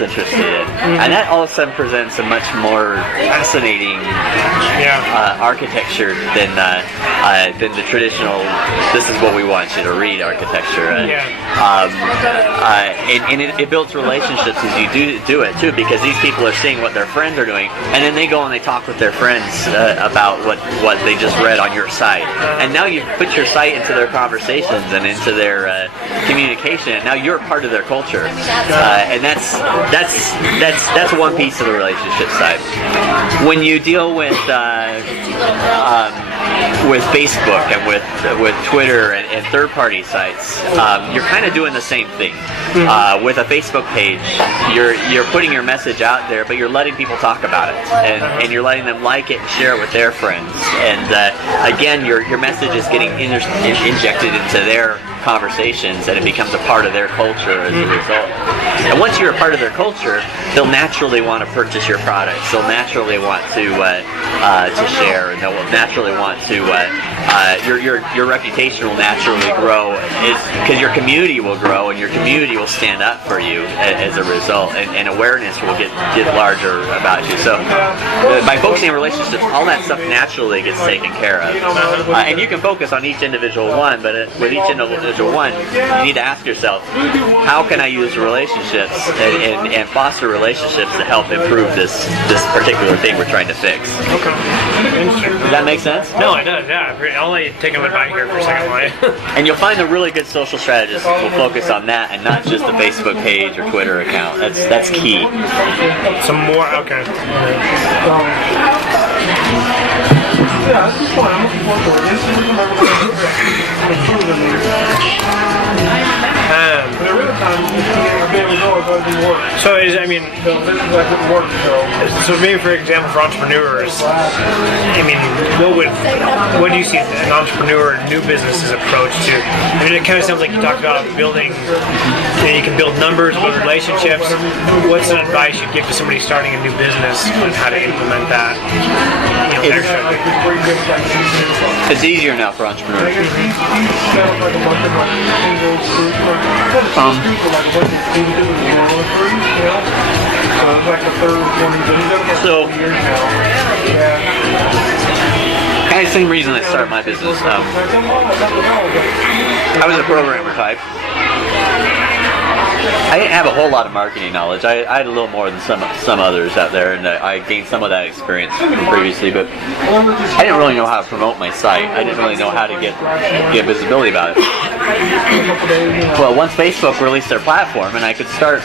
interested in, and that all of a sudden presents a much more fascinating architecture than the traditional. This is what we want you to read architecture, and it builds relationships as you do it too, because these people are seeing what their friends are doing, and then they go and they talk with their friends about what they just read on your site, and now you've put your site into their conversations and into their communication, and now you're part of their culture, and that's one piece of the relationship side. When you deal with Facebook and with Twitter and third-party sites, you're kind of doing the same thing. With a Facebook page, you're putting your message out there, but you're letting people talk about it, and you're letting them like it and share it with their friends. And again, your message is getting injected into their conversations, and it becomes a part of their culture as a result. And once you're a part of their culture, they'll naturally want to purchase your products. They'll naturally want to share, and they'll naturally want to. Your reputation will naturally grow, because your community will grow, and your community will stand up for you as a result, and awareness will get larger about you. So by focusing on relationships, all that stuff naturally gets taken care of. And you can focus on each individual one, but with each individual one, you need to ask yourself, how can I use relationships and foster relationships to help improve this particular thing we're trying to fix? Okay. Does that make sense? No, it does, yeah. I'll only take a look back here for a second. And you'll find the really good social strategists will focus on that and not just the Facebook page or Twitter account. That's key. Some more, okay. So maybe for example, for entrepreneurs, what do you see an entrepreneur new business's approach to? It kind of sounds like you talked about building. You can build numbers, build relationships. What's an advice you'd give to somebody starting a new business on how to implement that? It's easier now for entrepreneurs. So, kind of the same reason I started my business. I was a programmer type. I didn't have a whole lot of marketing knowledge. I had a little more than some others out there, and I gained some of that experience from previously, but I didn't really know how to promote my site. I didn't really know how to get visibility about it. Well, once Facebook released their platform and I could start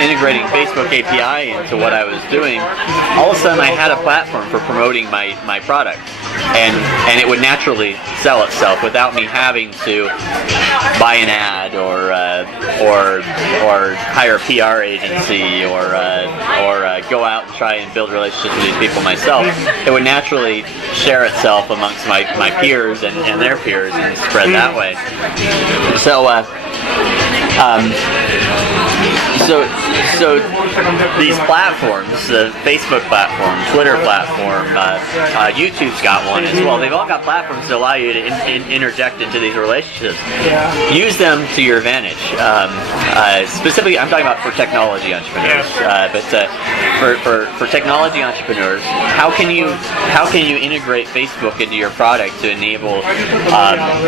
integrating Facebook API into what I was doing, all of a sudden I had a platform for promoting my product, and it would naturally sell itself without me having to buy an ad or hire a PR agency or go out and try and build relationships with these people myself. It would naturally share itself amongst my peers and their peers and spread that way. So these platforms, the Facebook platform, Twitter platform, YouTube's got one as well. They've all got platforms that allow you to interject into these relationships. Use them to your advantage. Specifically, I'm talking about for technology entrepreneurs. But for technology entrepreneurs, how can you integrate Facebook into your product to enable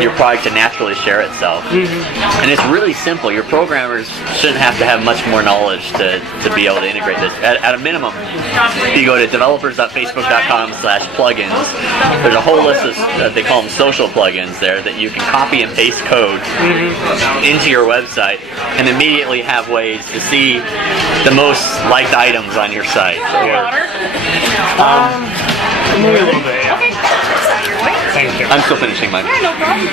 your product to naturally share itself? And it's really simple. Your programmers shouldn't have to have much more knowledge to be able to integrate this. At a minimum, if you go to developers.facebook.com/plugins, there's a whole list of, they call them social plugins there, that you can copy and paste code into your website and immediately have ways to see the most liked items on your site. Maybe a little bit, yeah. Okay. Thank you. I'm still finishing mine. Yeah, no problem.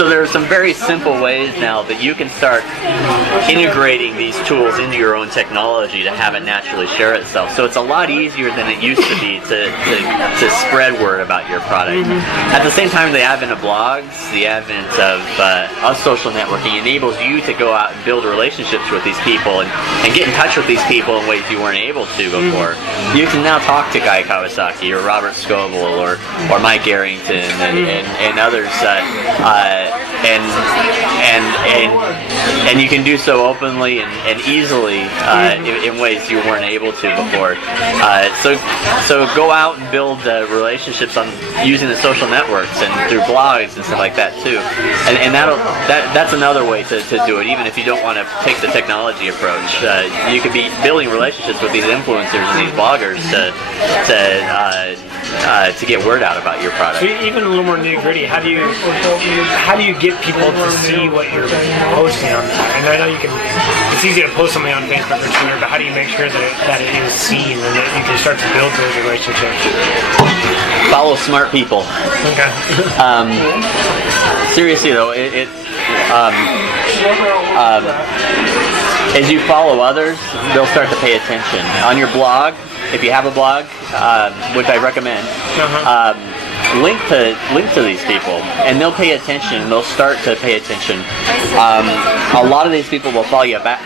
so there are some very simple ways now that you can start integrating these tools into your own technology to have it naturally share itself. So it's a lot easier than it used to be to spread word about your product. At the same time, the advent of blogs, the advent of social networking enables you to go out and build relationships with these people and get in touch with these people in ways you weren't able to before. You can now talk to Guy Kawasaki or Robert Scoble or Mike Arrington and others, and you can do so openly and easily in ways you weren't able to before. So go out and build relationships on using the social networks and through blogs and stuff like that too. And that's another way to do it. Even if you don't want to take the technology approach, you could be building relationships with these influencers and these bloggers to get word out about your product. So even a little more nitty gritty, how do you get people to see what you're posting on that? And I know it's easy to post something on Facebook or Twitter, but how do you make sure that it is seen and that you can start to build those relationships? Follow smart people. Okay. Seriously though, as you follow others, they'll start to pay attention. On your blog, if you have a blog, which I recommend, link to these people, and they'll pay attention. They'll start to pay attention. A lot of these people will follow you back.